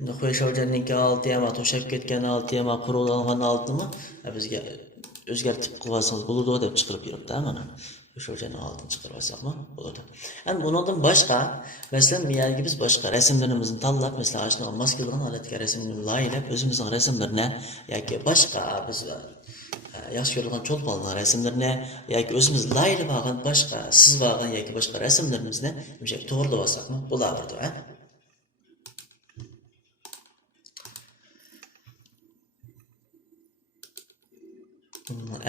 Qo'yishovjaniki olti ham, to'shab ketgan olti ham, quruqlangan oltimi bizga o'zgartib qilsangiz bo'ladi deb chiqarib yuribdi mana. Qo'yishovjani oltini chiqarib olsakmi bo'ladi. Endi bundan boshqa, masalan, miyagi biz boshqa rasmlarimizni tanlab, masalan, shunday mos kelgan holatga rasmni loyilab, o'zimizning rasmlarni yoki boshqa biz yaxshi ko'rgan cho'lponlar rasmlarini yoki o'zimiz loyilab olgan boshqa, siz olgan yoki boshqa rasmlarimizni to'g'rilab olsakmi bo'lardi, ha?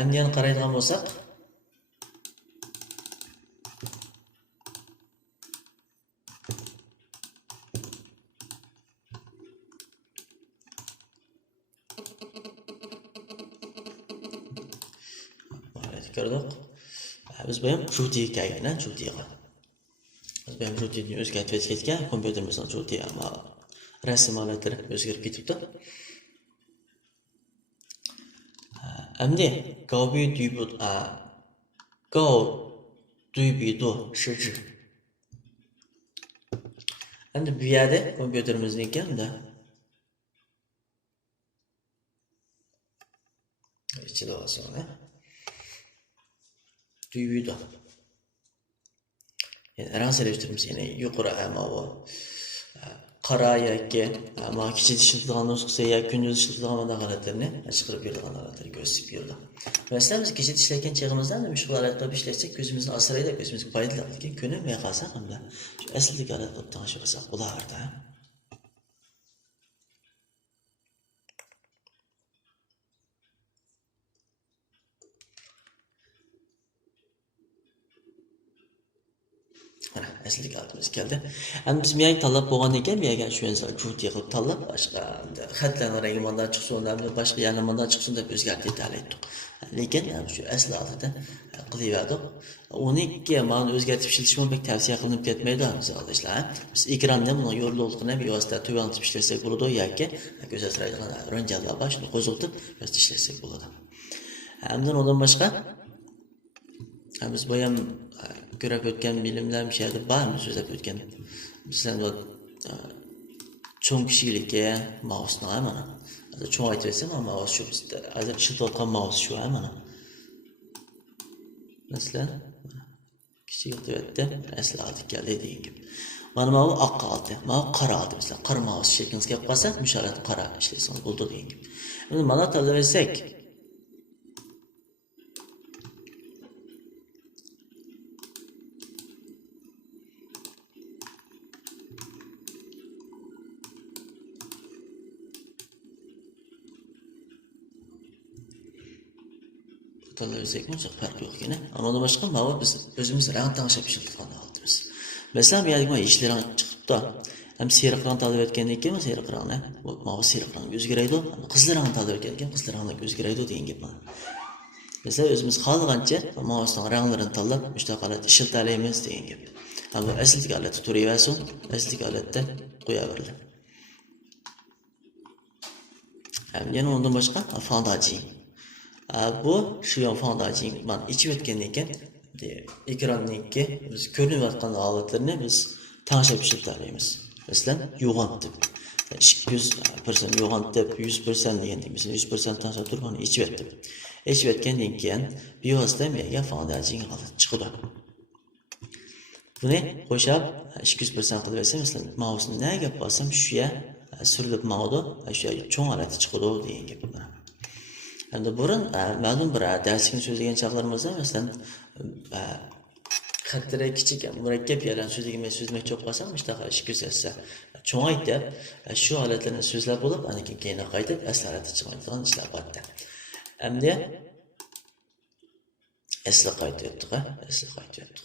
Endi yana qaraydigan bo'lsak, ko'rdik. Biz bu ham jutiy kelgan, jutiyga. Biz bu ham jutiyni o'zgartirib ketgan, kompyuterimizdan jutiy ama rasm holatlari o'zgarib ketibdi. Endi高对比度实质 endi bu yerda kompyuterimizniki endi ichida olsin, duybido. Yani rang selektirimiz yine yuqori ama o qora yoki ama kichik ishlatilgan nusxa yoki kunduz ishlatilgan holatlarni chiqarib beradigan holatlarni ko'rsatib berdi. Masalan, biz kecha ishlagan chog'imizda shu holatda ishlasak, ko'zimizni asraydi, ko'zimizga foydali ekan, ko'nmay qolsa hamda shu asli holatda tanishib olsak bo'lardi. Asli holatimiz keldi. Endi biz miyag tanlab bo'lgan ekan, miyagga shu inson jutiy qilib tanlab, boshqa xatlarning rangi bundan chiqsin, boshqa yana bundan chiqsin deb o'zgartirib tanlaydik. Lekin shu asli holatda qilaverdik. Uniki ma'ni o'zgartirib ishlashni pek tavsiya qilinib ketmaydi, misol biz ekranni buni yo'llovchiqni bevosita tuvantirib ishlasak bo'ladi yoki ko'z asraydigan rentgenlar bor, shuni qo'zg'atib ishlasak bo'ladi. Hamda undan boshqa biz bu ham ko'rib o'tgan bilimlar bir şeyde var mı so'zlab o'tgan. Bizlar bu cho'ng kishilikka mouse nima mana. Cho'ng aytib etsam, mouse shu bizda hozir ishlatayotgan mouse shu mana. Masalan, kichik deb asli oldi keldi degan gap. Mana bu oq oldi, mana qora oldi. Masalan, qora mouse sheklingiz kelib qolsa, musharat qora ishlasangiz bo'ldi degan gap. Endi mana tanlab olsak, tanlasak buncha farq yo'q ekan. Undan boshqa mana biz o'zimiz rang tanlab ishlatilgan holatimiz. Masalan, bu yerga ishli rang chiqibdi. Ham seriq rang tanlab etgandan keyin seriq rangni, mana seriq rang o'zgaraydi, qizil rang tanlab etgandan keyin qizil rangga o'zgaraydi degan gap mana. Masalan, o'zimiz xohlagancha mousening ranglarini tanlab, ishta holat ishlatalaymiz degan gap. Bu asli holatda turaversin, asli holatda qo'yaveradi. Yana undan boshqa fondaji. Bu shu yon fondaji man ichib o'tgan ekan, ekranniki biz ko'rinayotgan holatlarni biz tanishib ishlatalaymiz. Masalan, yo'g'ontib 200% yo'g'ontib 100% degandek, biz 100% tanishib turib uni ichib o'tdim. Ichib o'tgandan keyin bevosita menga fondaji holat chiqadi. Buni qo'shib 200% qilib bersam, masalan, mouseni nega bosam shu yer surilib mavdu, shu cho'ng holati chiqadi degan gap. Endi burun ma'lum bir darslikni so'zlagan chaqlarimizda masalan xattira kichik murakkab yalan so'zlamoqchi bo'lsam, ishtaha ish ko'rsatsa, cho'ngayt deb shu holatlarni so'zlab bo'lib, anikin keyin qaytib asl holatga chiqadigan ishlar borda. Endi asli qaytyapti, asli qaytyapti.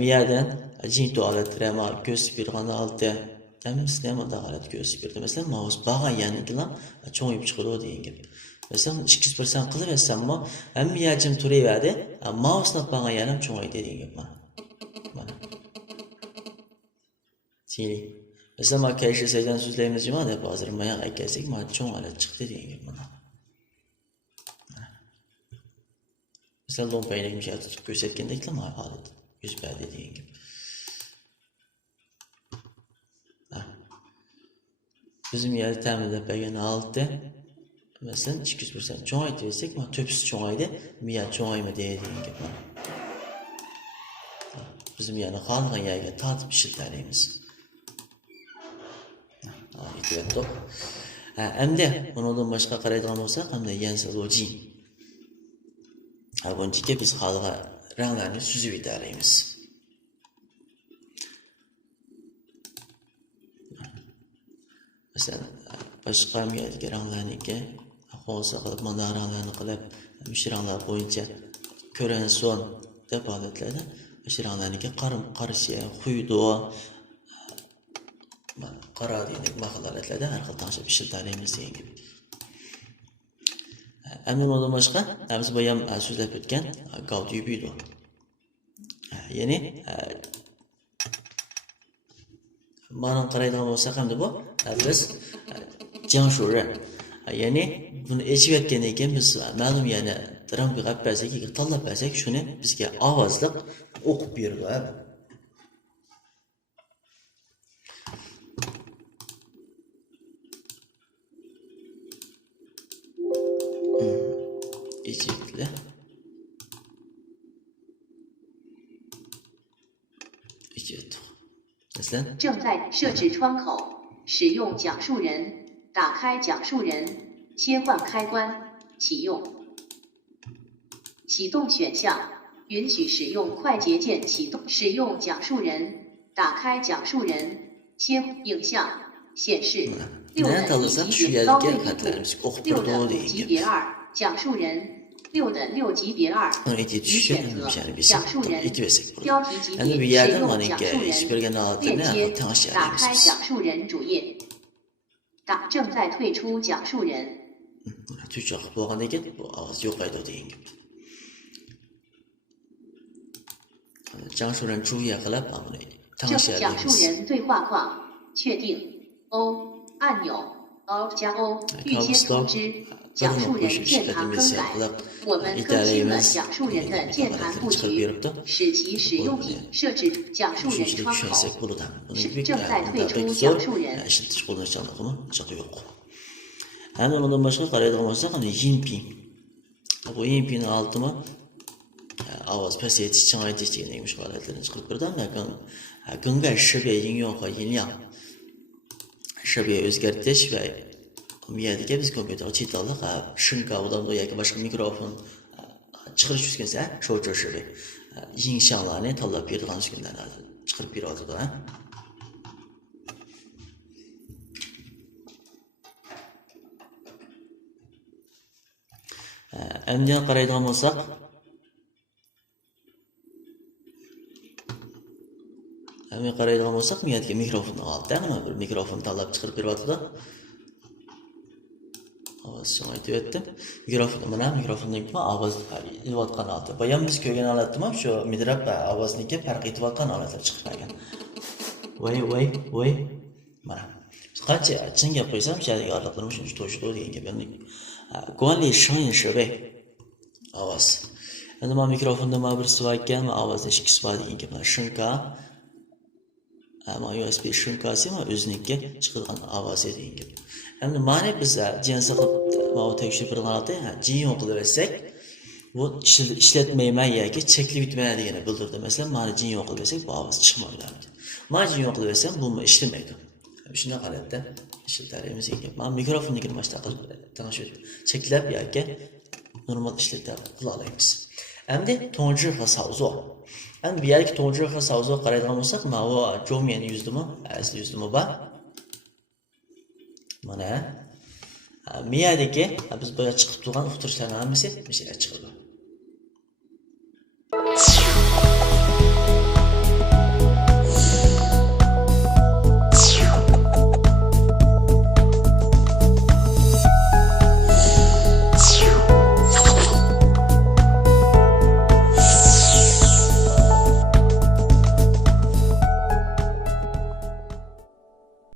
Miyadan jinto holatlari ham ko'rsatib bergan holda Temizli ama da holat ko'rsatib berdi. Masalan, mouse bag'an yanikilar cho'ngib chiqadi degan gap. Masalan, 200% qilib etsammi, hamma yajim turaveradi, mousening bag'an yanim cho'ngaydi degan gap mana. Sili. Masalan, men kayshi saydan so'zlaymiz jima deb hozir men aytsak, men cho'ng holat chiqdi degan gap mana. Masalan, lompayning misol tutib ko'rsatgandek men holat yuz berdi degan gap. Bizim yer təminləb bəgən 6. Məsələn, 200% çoğaydı desək, tüpsüz çoğaydı, miyə çoğayma deyildiğin gibi. Bizim yani xalqın yerге tartıb işiltəliyimiz. Etdik. Əmdə, ondan başqa qaraydıqan olsaq, əmdə yensoloji. Bununki biz xalqa rənglərini süzüb edəliyimiz. Mesela başqa miyadagi ranglarniki xo'sa qilib mana ranglarni qilib o'sha ranglar bo'yicha ko'rinson deb holatlarda o'sha ranglarniki qarishi quydi qara dedik holatlarda har xil tanishib ishlatamiz degan gibi. Emin ondan başqa biz bu ham so'zlab o'tgan Gaudi buydu. Ya'ni Manın qaraydigan bo'lsak hamda bu biz Jiang Shuren. Ya'ni buni echib etgandan keyin biz ma'lum yana ramka qilib bersak, tanlab bersak, shuni bizga ovozliq o'qib beradi. Echikli. 正在设置窗口，使用讲述人，打开讲述人，切换开关，启用。启动选项，允许使用快捷键启动。使用讲述人，打开讲述人，切影像显示6等一级别高位密度，6等5级别2，讲述人。6等6级别2，已选择讲述人，标题级别使用讲述人，链接打开讲述人主页，正在退出讲述人。讲述人主页qilib讲述人对话框，确定 O 按钮 Alt 加 O 预接通知。讲述人键盘更改，我们更新了讲述人的键盘布局，使其使用体设置讲述人窗口，正在退出讲述人。Endi ondan başqa qaraydigan bo'lsak, yinpi. Bu yinpini altıma ovoz pasaytish, changaytish degan holatlarni chiqarib berdim. Lekin 更改识别音乐和音量，识别o'zgartirish va miyadagi biz kompyuterga chetaliq shinka odamda yoki boshqa mikrofon chiqarish uskunasi shu uchrashuvi yingshanglarni tanlab beradigan uskunalarni chiqarib beradi. Endi qaraydigan bo'lsak, miyadagi mikrofonni oldi, mana bir mikrofon tanlab chiqarib beryapti. Ovozni aytib o'tdim. Mikrofonning ovoz ilayotgan holati. Bu ham biz ko'rgan holatda shu midrab ovozniki farq etayotgan holatlar chiqib qolgan. Voy. Mana. Qancha chin gap qo'ysam, shunday holatlarni shuncha to'shdi degan gapimni. 管理声音设备 ovoz. Endi men mikrofonda bir sifatgan, ovozni ikki sifatga degan gaplar shinka. Ama USB shinkasi o'ziniki chiqadigan ovoz degan gap. Endi mana biz jinsi qilib tekshirib turganlarda jin yo'q qilib bersak, bu ishlatmayman yoki cheklab bitmaydi deganini bildirdi. Masalan, mana jin yo'q qilib bersak, bu ovoz chiqmaydi. Mana jin yo'q qilib bersam, bu ishlamaydi. Shunday holatda ishlatamiz ekan. Men mikrofonni kirmashda qilib tanishib cheklab yoki normal ishlatib qila olamiz. Endi tonji va savzo. Endi bu yerga tonji va savzo qaraydigan bo'lsak, mana bu jo'miyani yuzdimi, asli yuzdimi bor. Mana miyadagi biz boya chiqib turgan uqtirishlarni hammasi mishga chiqadi.